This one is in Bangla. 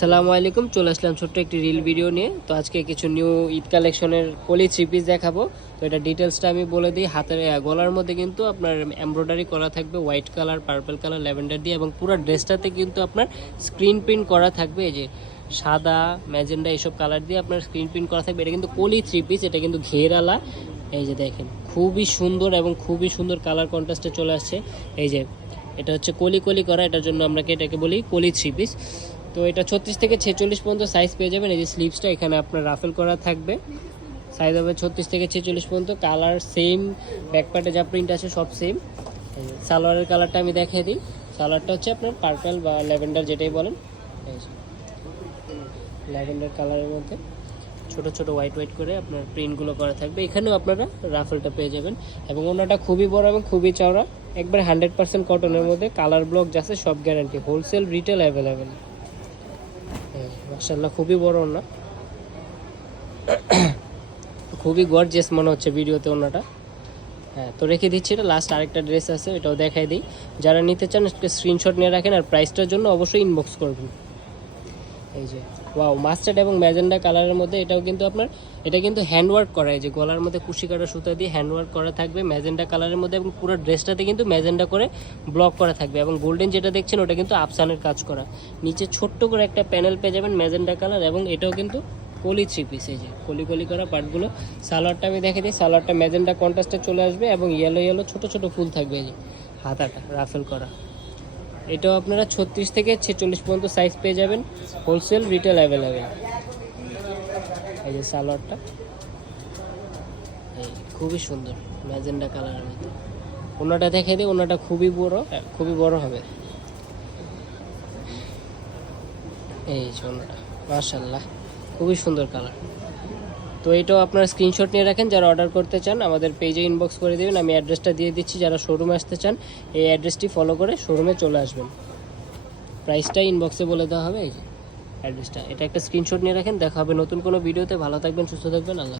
আসসালামু আলাইকুম, চলে আসলাম ছোট্ট একটি রিল ভিডিও নিয়ে। তো আজকে কিছু নিউ ঈদ কালেকশনের কলি থ্রি পিস দেখাবো। তো এটা ডিটেলসটা আমি বলে দিই। হাতের গলার মধ্যে কিন্তু আপনার এমব্রয়ডারি করা থাকবে white colour, purple colour, lavender দিয়ে, এবং পুরো ড্রেসটাতে কিন্তু আপনার স্ক্রিন প্রিন্ট করা থাকবে। এই যে সাদা, ম্যাজেন্ডা এইসব কালার দিয়ে আপনার স্ক্রিন প্রিন্ট করা থাকবে। এটা কিন্তু কলি থ্রি পিস, এটা কিন্তু ঘেরালা। এই যে দেখেন, খুবই সুন্দর এবং খুবই সুন্দর কালার কন্ট্রাস্টে চলে আসছে। এই যে এটা হচ্ছে কলি কলি করা, এটার জন্য আমরা এটাকে বলি কলি থ্রি পিস। তো এটা 36 থেকে 46 পর্যন্ত সাইজ পেয়ে যাবেন। এই যে স্লিভসটা এখানে আপনার রাফেল করা থাকবে, সাইজ হবে 36 থেকে 46 পর্যন্ত। কালার সেম, ব্যাকপার্টে যা প্রিন্ট আছে সব সেম। সালোয়ারের কালারটা আমি দেখিয়ে দিই। সালোয়ারটা হচ্ছে আপনার পার্পল বা ল্যাভেন্ডার যেটাই বলেন, ল্যাভেন্ডার কালারের মধ্যে ছোট ছোট হোয়াইট হোয়াইট করে আপনার প্রিন্টগুলো করা থাকবে। এখানেও আপনারা রাফেলটা পেয়ে যাবেন, এবং ওনাটা খুবই বড় এবং খুবই চওড়া, একবার 100% কটনের মধ্যে। কালার ব্লক যাচ্ছে সব গ্যারান্টি, হোলসেল রিটেল অ্যাভেলেবেল। মাশাআল্লাহ খুবই বড় ওনা, খুবই গর্জিয়াস মনে হচ্ছে ভিডিওতে ওনাটা। হ্যাঁ, তো রেখে দিচ্ছি। এটা লাস্ট আরেকটা ড্রেস আছে, এটাও দেখাই দিই। যারা নিতে চান স্ক্রিনশট নিয়ে রাখেন, আর প্রাইসটার জন্য অবশ্যই ইনবক্স করবেন। এই যে ওয়াও, মাস্টার্ড এবং ম্যাজেন্ডা কালারের মধ্যে। এটাও কিন্তু আপনার, এটা কিন্তু হ্যান্ডওয়ার্ক করা। এই যে গলার মধ্যে কুশি কাটা সুতা দিয়ে হ্যান্ডওয়ার্ক করা থাকবে ম্যাজেন্ডা কালারের মধ্যে, এবং পুরো ড্রেসটাতে কিন্তু ম্যাজেন্ডা করে ব্লক করা থাকবে। এবং গোল্ডেন যেটা দেখছেন ওটা কিন্তু আফসানের কাজ করা। নিচে ছোট্ট করে একটা প্যানেল পেয়ে যাবেন ম্যাজেন্ডা কালার, এবং এটাও কিন্তু কলি থ্রি পিস। এই যে কলি কলি করা পার্টগুলো। সালোয়ারটা আমি দেখে দিই। সালোয়ারটা ম্যাজেন্ডা কন্ট্রাস্টে চলে আসবে, এবং ইয়েলো ইয়েলো ছোট ছোট ফুল থাকবে। এই যে হাতাটা রাফেল করা। এটাও আপনারা 36 থেকে 46 পর্যন্ত সাইজ পেয়ে যাবেন, হোলসেল রিটেল অ্যাভেলেবেল। এই যে সালোয়ারটা, এই খুবই সুন্দর ম্যাজেন্ডা কালারের মধ্যে। ওনাটা দেখে দিই, ওনাটা খুবই বড়, খুবই বড় হবে। এই যে ওনাটা, মাশাআল্লাহ খুবই সুন্দর কালার। তো এটাও আপনারা স্ক্রিনশট নিয়ে রাখেন। যারা অর্ডার করতে চান আমাদের পেজে ইনবক্স করে দেবেন, আমি অ্যাড্রেসটা দিয়ে দিচ্ছি। যারা শোরুমে আসতে চান এই অ্যাড্রেসটি ফলো করে শোরুমে চলে আসবেন। প্রাইসটা ইনবক্সে বলে দেওয়া হবে। এই যে অ্যাড্রেসটা, এটা একটা স্ক্রিনশট নিয়ে রাখেন। দেখা হবে নতুন কোনো ভিডিওতে। ভালো থাকবেন, সুস্থ থাকবেন, আল্লাহ।